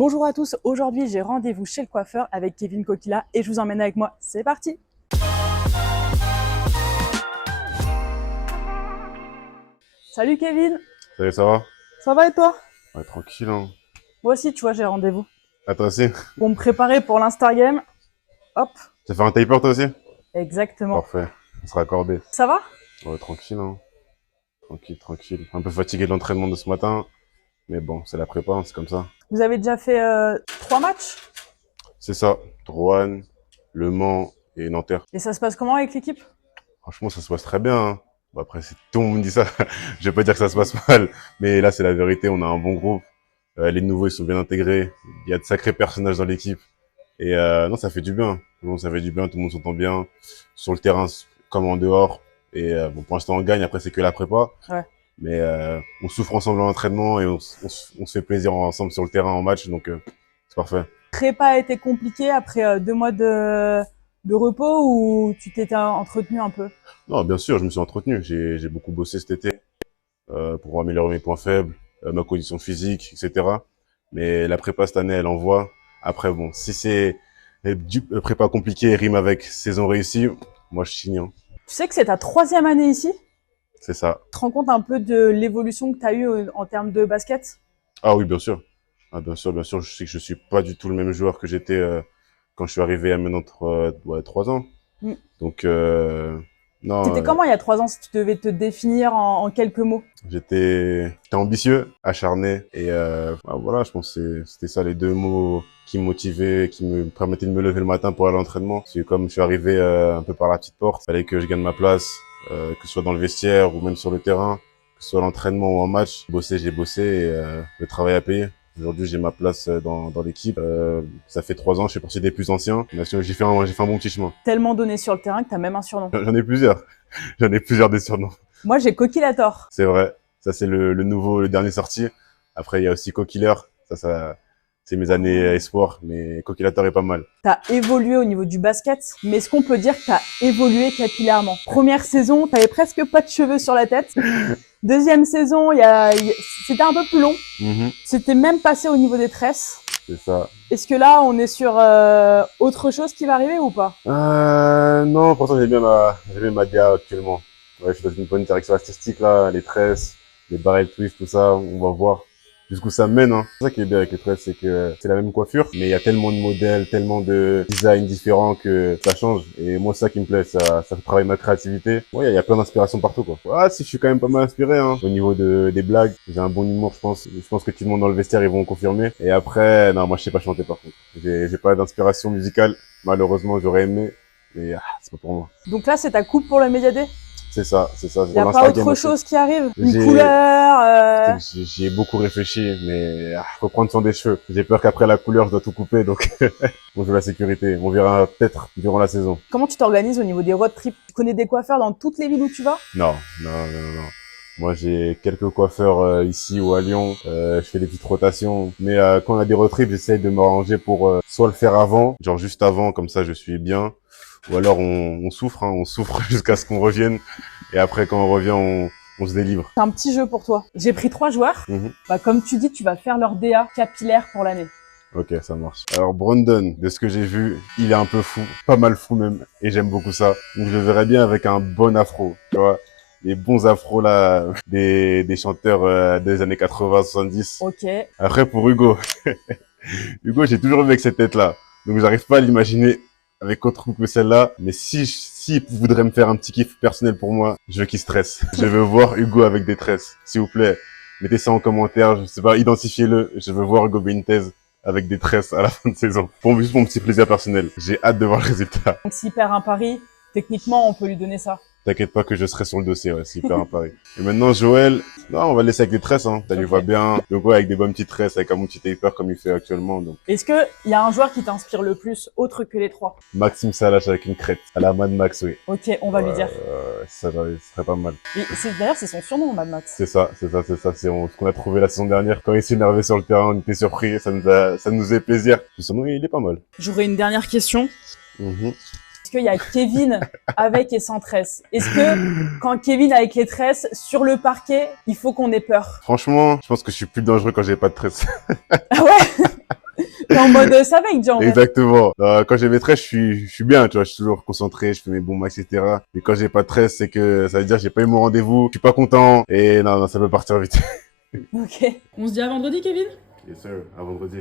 Bonjour à tous, aujourd'hui j'ai rendez-vous chez le coiffeur avec Kevin Kokila et je vous emmène avec moi, c'est parti! Salut Kevin, Salut, ça va? ça va et toi? Ouais, tranquille, hein. Moi aussi tu vois j'ai rendez-vous. Ah, toi aussi? Pour me préparer pour l'Instagame, hop, T'as fait un taper, toi aussi? exactement. Parfait, on sera accordé. Ça va? Ouais, tranquille, hein. Tranquille, tranquille. Un peu fatigué de l'entraînement de ce matin, mais bon, c'est la prépa, hein, c'est comme ça. Vous avez déjà fait 3 matchs? C'est ça, Roanne, Le Mans et Nanterre. Et ça se passe comment avec l'équipe? Franchement, ça se passe très bien, hein. Bon, après, tout le monde me dit ça. Je vais pas dire que ça se passe mal, mais là, c'est la vérité, on a un bon groupe. Les nouveaux, ils sont bien intégrés. Il y a de sacrés personnages dans l'équipe. Et non, ça fait du bien. Non, ça fait du bien, tout le monde s'entend bien. Sur le terrain, comme en dehors. Et bon, pour l'instant, on gagne. Après, c'est que la prépa. Ouais. Mais on souffre ensemble en entraînement et on se fait plaisir ensemble sur le terrain en match. Donc, c'est parfait. Prépa a été compliqué après 2 mois de repos ou tu t'étais entretenu un peu? Non, bien sûr, je me suis entretenu. J'ai beaucoup bossé cet été pour améliorer mes points faibles, ma condition physique, etc. Mais la prépa cette année, elle envoie. Après, bon, si c'est du prépa compliqué et rime avec saison réussie, moi, je signe, hein. Tu sais que c'est ta 3e année ici? C'est ça. Tu te rends compte un peu de l'évolution que tu as eue en termes de basket? Ah oui, bien sûr. Ah, bien sûr, bien sûr. Je sais que je suis pas du tout le même joueur que j'étais quand je suis arrivé à maintenant 3 ans. Mm. Donc, non, T'étais comment il y a 3 ans si tu devais te définir en quelques mots? j'étais ambitieux, acharné. Et bah, voilà, je pense que c'était ça les deux mots qui me motivaient, qui me permettaient de me lever le matin pour aller à l'entraînement. Parce que comme je suis arrivé un peu par la petite porte, il fallait que je gagne ma place, que ce soit dans le vestiaire ou même sur le terrain, que ce soit à l'entraînement ou en match. J'ai bossé et le travail a payé. Aujourd'hui, j'ai ma place dans l'équipe. Ça fait 3 ans, je suis parti des plus anciens. Mais j'ai fait un bon petit chemin. Tellement donné sur le terrain que tu as même un surnom. J'en ai plusieurs. J'en ai plusieurs des surnoms. Moi, j'ai Coquilator. C'est vrai. Ça, c'est le dernier sorti. Après, il y a aussi Coquiller. C'est mes années espoir. Mais Coquillator est pas mal. Tu as évolué au niveau du basket, mais est-ce qu'on peut dire que tu as évolué capillairement? Première saison, tu avais presque pas de cheveux sur la tête. Deuxième saison, c'était un peu plus long. C'était même passé au niveau des tresses. C'est ça. Est-ce que là, on est sur autre chose qui va arriver ou pas? Non, pourtant, j'ai bien ma DA actuellement. Ouais, je suis dans une bonne direction artistique, là. Les tresses, les barrel twists, tout ça. On va voir jusqu'où ça mène, hein. C'est ça qui est bien avec les tresses, c'est que c'est la même coiffure, mais il y a tellement de modèles, tellement de designs différents que ça change. Et moi, c'est ça qui me plaît. Ça fait travailler ma créativité. Ouais, il y a plein d'inspirations partout, quoi. Ah, si, je suis quand même pas mal inspiré, hein. Au niveau des blagues, j'ai un bon humour, je pense. Je pense que tout le monde dans le vestiaire, ils vont confirmer. Et après, non, moi, je sais pas chanter, par contre. J'ai pas d'inspiration musicale. Malheureusement, j'aurais aimé. Mais c'est pas pour moi. Donc là, c'est ta coupe pour le Médiadé? C'est ça, c'est ça. Il n'y a pas autre chose qui arrive? Une couleur J'y ai beaucoup réfléchi, mais faut prendre soin des cheveux. J'ai peur qu'après la couleur, je dois tout couper, donc on joue la sécurité. On verra peut-être durant la saison. Comment tu t'organises au niveau des road trips? Tu connais des coiffeurs dans toutes les villes où tu vas? Non, non, non, non, non. Moi, j'ai quelques coiffeurs ici ou à Lyon. Je fais des petites rotations. Mais quand on a des road trips, j'essaye de m'arranger pour soit le faire avant, genre juste avant, comme ça je suis bien. Ou alors on souffre, hein, on souffre jusqu'à ce qu'on revienne. Et après, quand on revient, on se délivre. C'est un petit jeu pour toi. J'ai pris 3 joueurs. Mhm. Bah, comme tu dis, tu vas faire leur DA capillaire pour l'année. Ok, ça marche. Alors Brandon, de ce que j'ai vu, il est un peu fou, pas mal fou même, et j'aime beaucoup ça. Donc je le verrais bien avec un bon afro, tu vois, les bons afros là, des chanteurs des années 80-70. Ok. Après pour Hugo, Hugo j'ai toujours vu avec cette tête là, donc j'arrive pas à l'imaginer avec autre coupe que celle-là. Mais si voudrait me faire un petit kiff personnel pour moi, je veux qu'il stresse. Je veux voir Hugo avec des tresses, s'il vous plaît. Mettez ça en commentaire, je sais pas, identifiez-le. Je veux voir Hugo Benitez avec des tresses à la fin de saison. Juste mon petit plaisir personnel. J'ai hâte de voir le résultat. Donc s'il perd un pari, techniquement, on peut lui donner ça. T'inquiète pas que je serai sur le dossier, ouais, s'il perd un pari. Et maintenant, Joël, non, on va le laisser avec des tresses, hein. Ça lui va bien. Donc ouais, avec des bonnes petites tresses, avec un bon petit taper comme il fait actuellement, donc. Est-ce qu'il y a un joueur qui t'inspire le plus, autre que les 3? Maxime Salache avec une crête. À la Mad Max, oui. Ok, on va lui dire. Ça serait pas mal. Et d'ailleurs, c'est son surnom, Mad Max. C'est ça. C'est ce qu'on a trouvé la saison dernière. Quand il s'est énervé sur le terrain, on était surpris. Ça nous faisait plaisir. Son nom, il est pas mal. J'aurais une dernière question. Mhm. Est-ce qu'il y a Kevin avec et sans tresse? Est-ce que quand Kevin avec les tresses sur le parquet, il faut qu'on ait peur? Franchement, je pense que je suis plus dangereux quand j'ai pas de tresse. Ah ouais? T'es en mode ça va, déjà, en fait. Exactement. Quand j'ai mes tresses, je suis bien, tu vois, je suis toujours concentré, je fais mes bons max, etc. Mais quand j'ai pas de tresses, c'est que ça veut dire que j'ai pas eu mon rendez-vous, je suis pas content, et non, ça peut partir vite. Ok. On se dit à vendredi, Kevin? Yes sir, à vendredi.